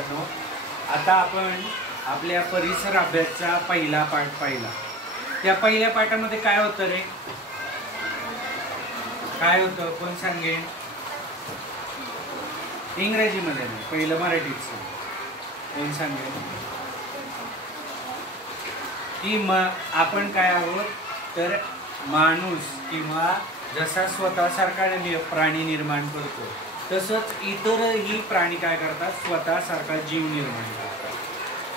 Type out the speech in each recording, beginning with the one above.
आता आपण आपल्या परिसर अभ्यासचा पहिला पाठ पाहिला. त्या पहिल्या पाठामध्ये काय होतं रे? काय होतं कोण सांगेल? इंग्रजीमध्ये नाही, पहिलं मराठीच. कोण सांगेल? की आपण काय आहोत तर माणूस किंवा जसा स्वतःसारखा प्राणी निर्माण करतो तसंच इतरही प्राणी काय करतात, स्वतःसारखा जीव निर्माण करतात.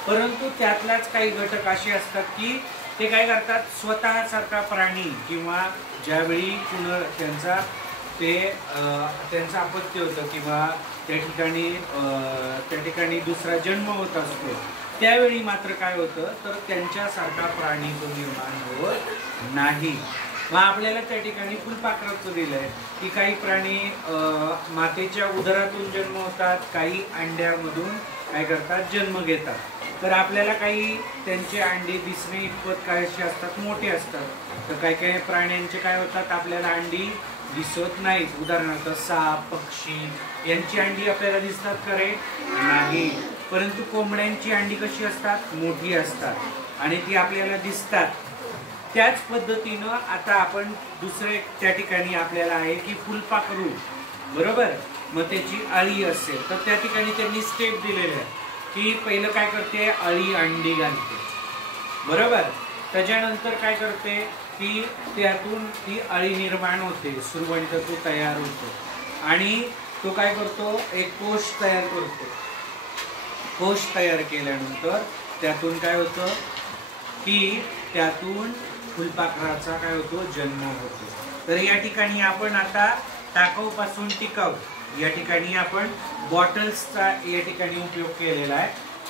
परंतु त्यातल्याच काही घटक असे असतात की ते काय करतात, स्वतःसारखा प्राणी किंवा ज्यावेळी त्यांचा अपत्य होतं किंवा त्या ठिकाणी दुसरा जन्म होत असतो त्यावेळी मात्र काय होतं तर त्यांच्यासारखा प्राणी तो निर्माण होत नाही. मग आपल्याला त्या ठिकाणी फुलपाखराचं दिलंय की काही प्राणी मातेच्या उदरातून जन्म होतात, काही अंड्यामधून काय करतात, जन्म घेतात. तर आपल्याला काही त्यांचे अंडे दिसणे इतपत काय असे असतात, मोठे असतात. तर काही काही प्राण्यांचे काय होतात, आपल्याला अंडी दिसत नाहीत. उदाहरणार्थ साप, पक्षी यांची अंडी आपल्याला दिसतात का रे? नाही. परंतु कोंबड्यांची अंडी कशी असतात, मोठी असतात आणि ती आपल्याला दिसतात. त्याच पद्धतीनं आता आपण दुसरे त्या ठिकाणी आपल्याला आहे की फुलपाखरू, बरोबर. मग त्याची अळी असेल तर त्या ठिकाणी त्यांनी स्टेप दिलेले आहे की पहिलं काय करते, अळी अंडी घालते, बरोबर. त्याच्यानंतर काय करते की त्यातून ती अळी निर्माण होते, सुरवंट तो तयार होतो आणि तो काय करतो, एक कोश तयार करतो. कोश तयार केल्यानंतर त्यातून काय होतं की त्यातून फुलपाखराचा काय होतो, जन्म होतो. तर या ठिकाणी आपण आता टाकाऊपासून टिकाऊ या ठिकाणी आपण बॉटल्सचा या ठिकाणी उपयोग केलेला आहे.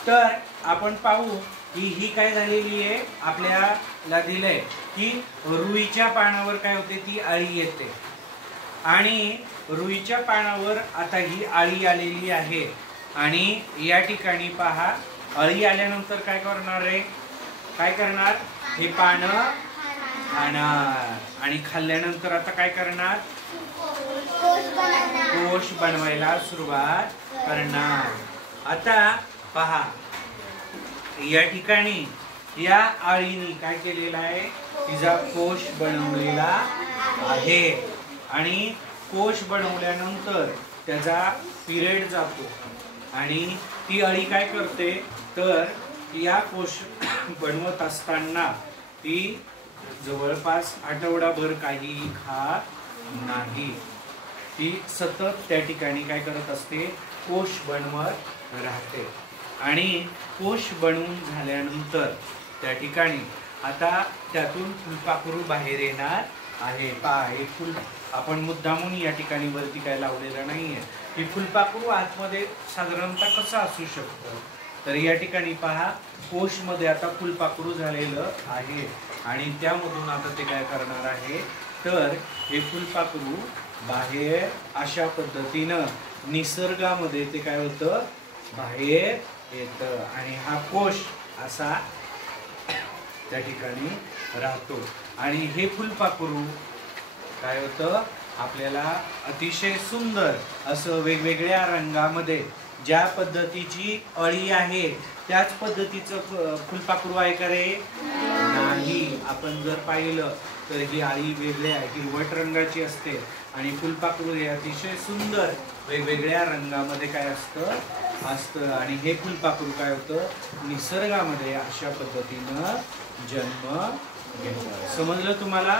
तर आपण पाहू की ही काय झालेली आहे, आपल्याला दिलंय की रुईच्या पानावर काय होते, ती अळी येते आणि रुईच्या पानावर आता ही अळी आलेली आहे. आणि या ठिकाणी पहा, अळी आल्यानंतर काय करणार आहे, काय करणार, हे पानं खाणार आणि खाल्ल्यानंतर आता काय करणार, कोश बनवायला सुरुवात करणार. आता पहा, या ठिकाणी या अळीने काय केलेला आहे, तिचा कोश बनवलेला आहे आणि कोश बनवल्यानंतर त्याचा पिरियड जातो आणि ती अळी काय करते तर या कोश बनवत असताना ती जवळपास आठवडाभर काही खात नाही. ती सतत त्या ठिकाणी काय करत असते, कोश बनवत राहते आणि कोश बनवून झाल्यानंतर त्या ठिकाणी आता त्यातून फुलपाखरू बाहेर येणार आहे. पहा, हे फुल आपण मुद्दामून या ठिकाणी वरती काय लावलेलं नाहीये. ही फुलपाखरू आतमध्ये साधारणतः कसं असू शकतं, तर या ठिकाणी पहा, कोश मध्ये आता फुलपाखरू झालेलं आहे आणि त्यामधून आता ते काय करणार आहे तर हे फुलपाखरू बाहेर अशा पद्धतीनं निसर्गामध्ये ते काय होतं, बाहेर येतं आणि हा कोश असा त्या ठिकाणी राहतो. आणि हे फुलपाखरू काय होतं, आपल्याला अतिशय सुंदर असं वेगवेगळ्या रंगामध्ये ज्या पद्धतीची अळी आहे त्याच पद्धतीचं फुलपाखरू आहे का रे? नाही. आपण जर पाहिलं तर ही अळी वेगळ्या हिरवट रंगाची असते आणि फुलपाखरू हे अतिशय सुंदर वेगवेगळ्या रंगामध्ये काय असतं आणि हे फुलपाखरू काय होतं, निसर्गामध्ये अशा पद्धतीनं जन्म घेतं. समजलं तुम्हाला?